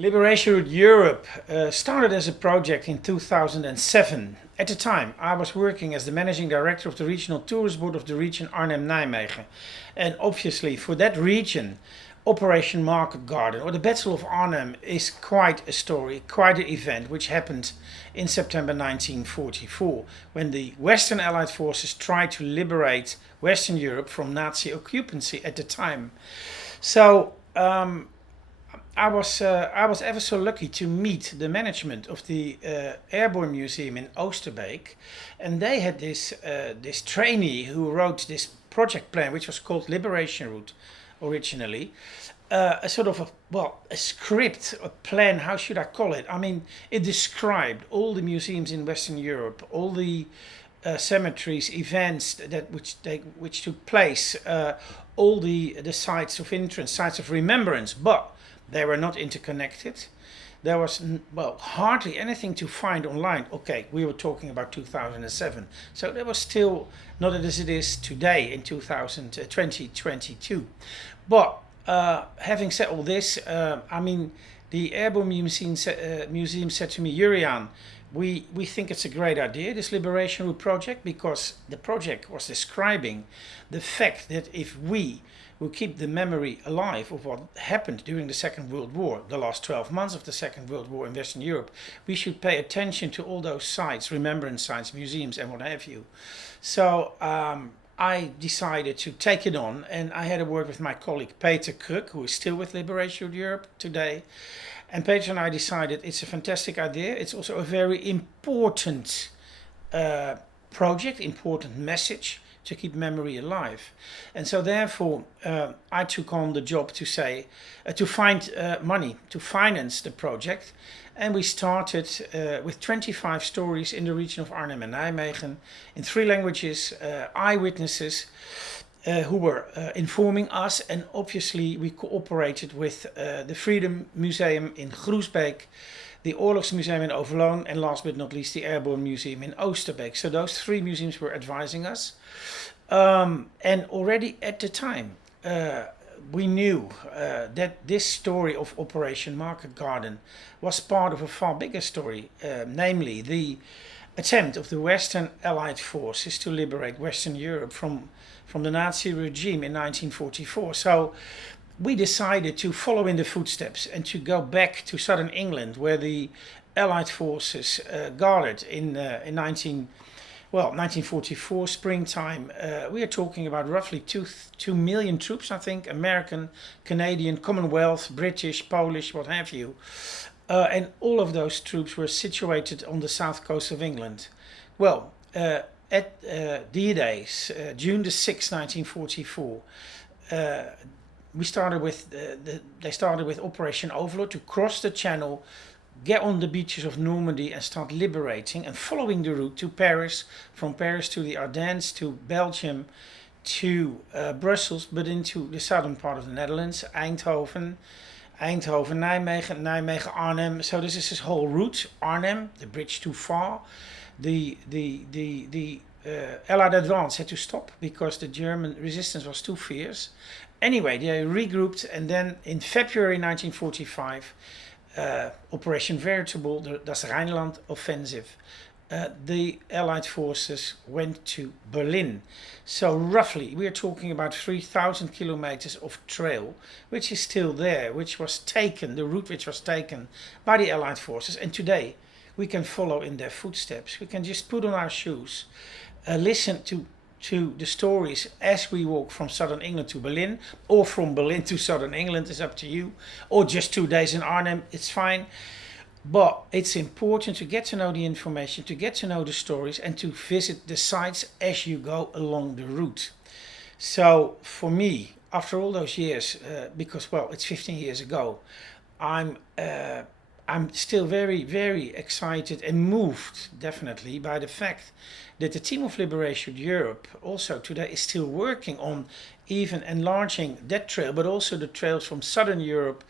Liberation Route Europe started as a project in 2007. At the time, I was working as the managing director of the regional tourist board of the region Arnhem-Nijmegen. And obviously for that region, Operation Market Garden or the Battle of Arnhem is quite a story, quite an event which happened in September 1944 when the Western Allied forces tried to liberate Western Europe from Nazi occupancy at the time. So I was ever so lucky to meet the management of the Airborne Museum in Oosterbeek, and they had this trainee who wrote this project plan, which was called Liberation Route originally, a sort of a script, a plan. How should I call it? I mean, it described all the museums in Western Europe, all the cemeteries, events which took place, all the sites of interest, sites of remembrance, but they were not interconnected. There was, hardly anything to find online. Okay, we were talking about 2007. So there was still not as it is today in 2022. But having said all this, the Airborne Museum said to me, Jurriaan, we think it's a great idea, this Liberation Route project, because the project was describing the fact that if we will keep the memory alive of what happened during the Second World War, the last 12 months of the Second World War in Western Europe, we should pay attention to all those sites, remembrance sites, museums and what have you. So I decided to take it on, and I had a word with my colleague Peter Kruk, who is still with Liberation Route Europe today. And Peter and I decided it's a fantastic idea. It's also a very important project, important message to keep memory alive. And so therefore I took on the job to find money to finance the project. And we started with 25 stories in the region of Arnhem and Nijmegen in 3 languages, eyewitnesses who were informing us, and obviously we cooperated with the Freedom Museum in Groesbeek, the Oorlogsmuseum in Overloon, and last but not least the Airborne Museum in Oosterbeek. So those 3 museums were advising us. And already at the time we knew that this story of Operation Market Garden was part of a far bigger story, namely the attempt of the Western Allied forces to liberate Western Europe from the Nazi regime in 1944. So we decided to follow in the footsteps and to go back to southern England, where the Allied forces guarded in 1944 springtime. We are talking about roughly 2 million troops, I think, American, Canadian, Commonwealth, British, Polish, what have you. And all of those troops were situated on the south coast of England. Well, at D-Days, June the 6th, 1944, they started with Operation Overlord to cross the Channel, get on the beaches of Normandy and start liberating and following the route to Paris, from Paris to the Ardennes, to Belgium, to Brussels, but into the southern part of the Netherlands, Eindhoven, Nijmegen, Arnhem. So this is this whole route. Arnhem, the bridge too far. The Allied advance had to stop because the German resistance was too fierce. Anyway, they regrouped, and then in February 1945, Operation Veritable, das Rhineland offensive, the Allied forces went to Berlin. So roughly, we are talking about 3,000 kilometers of trail, which is still there, which was taken, the route which was taken by the Allied forces. And today, we can follow in their footsteps. We can just put on our shoes, listen to the stories as we walk from southern England to Berlin, or from Berlin to southern England, is up to you, or just 2 days in Arnhem, it's fine. But it's important to get to know the information, to get to know the stories, and to visit the sites as you go along the route. So for me, after all those years, because it's 15 years ago, I'm still very, very excited and moved, definitely, by the fact that the team of Liberation Europe also today is still working on even enlarging that trail, but also the trails from southern Europe,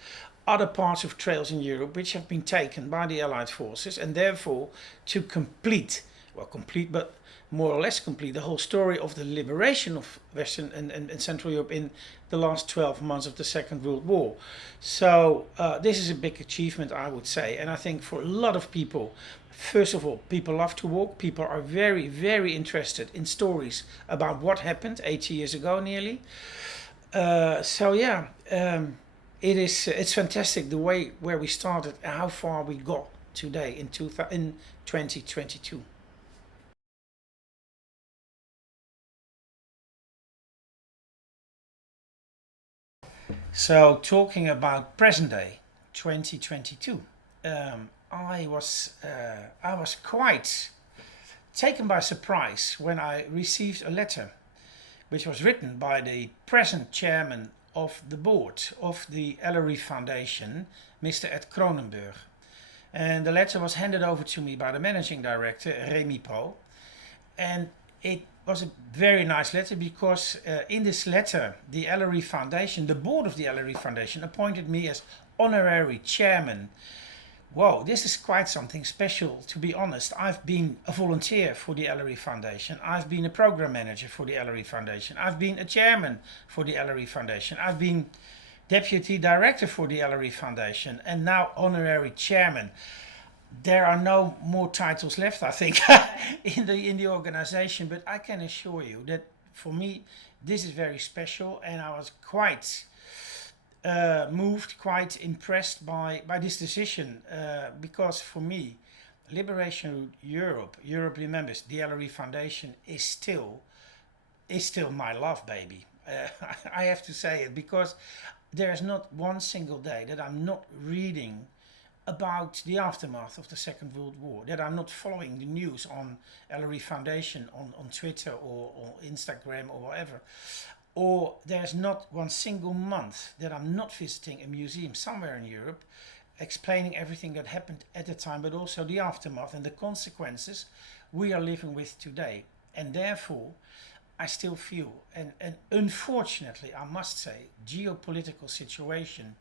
other parts of trails in Europe which have been taken by the Allied forces, and therefore to complete well, complete, but more or less complete, the whole story of the liberation of Western and Central Europe in the last 12 months of the Second World War. So this is a big achievement, I would say. And I think for a lot of people, first of all, people love to walk. People are very, very interested in stories about what happened 80 years ago nearly. It's fantastic the way where we started and how far we got today in 2022. So talking about present day 2022, I was quite taken by surprise when I received a letter which was written by the present chairman of the board of the LRE Foundation, Mr. Ed Kronenberg. And the letter was handed over to me by the managing director, Remy Pro. And it was a very nice letter because in this letter, the LRE Foundation, the board of the LRE Foundation, appointed me as Honorary Chairman. Whoa, this is quite something special, to be honest. I've been a volunteer for the LRE Foundation. I've been a program manager for the LRE Foundation. I've been a chairman for the LRE Foundation. I've been deputy director for the LRE Foundation and now honorary chairman. There are no more titles left, I think, in the organization, but I can assure you that for me this is very special, and I was quite moved, quite impressed by this decision, because for me, Liberation Europe remembers the LRE Foundation is still my love baby. I have to say it because there is not one single day that I'm not reading about the aftermath of the Second World War, that I'm not following the news on LRE Foundation on Twitter or Instagram or whatever, or there's not one single month that I'm not visiting a museum somewhere in Europe explaining everything that happened at the time, but also the aftermath and the consequences we are living with today. And therefore I still feel, and unfortunately I must say, geopolitical situation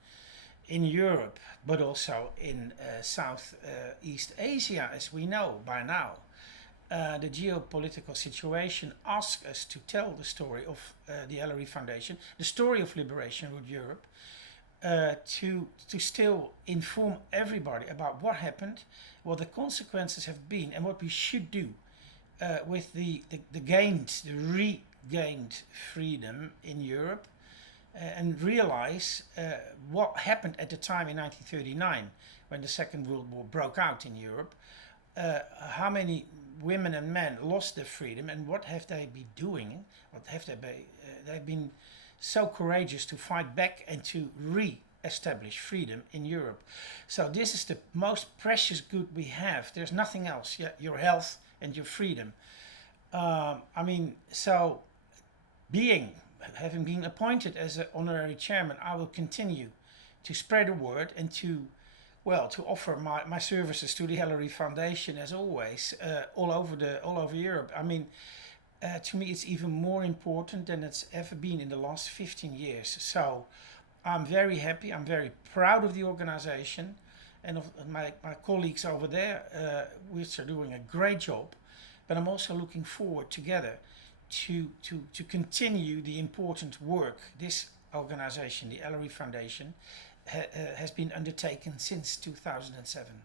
in Europe, but also in Southeast Asia, as we know by now, the geopolitical situation asks us to tell the story of the LRE Foundation, the story of Liberation Route Europe, to still inform everybody about what happened, what the consequences have been, and what we should do with the regained freedom in Europe, and realize what happened at the time in 1939 when the Second World War broke out in Europe, how many women and men lost their freedom, and what have they been doing, they've been so courageous to fight back and to re-establish freedom in Europe. So this is the most precious good we have. There's nothing else. Yeah, your health and your freedom. So having been appointed as an honorary chairman, I will continue to spread the word and to offer my services to the LRE Foundation as always, all over Europe. To me it's even more important than it's ever been in the last 15 years. So I'm very happy, I'm very proud of the organization and of my colleagues over there, which are doing a great job. But I'm also looking forward together to continue the important work this organization, the LRE Foundation, has been undertaken since 2007.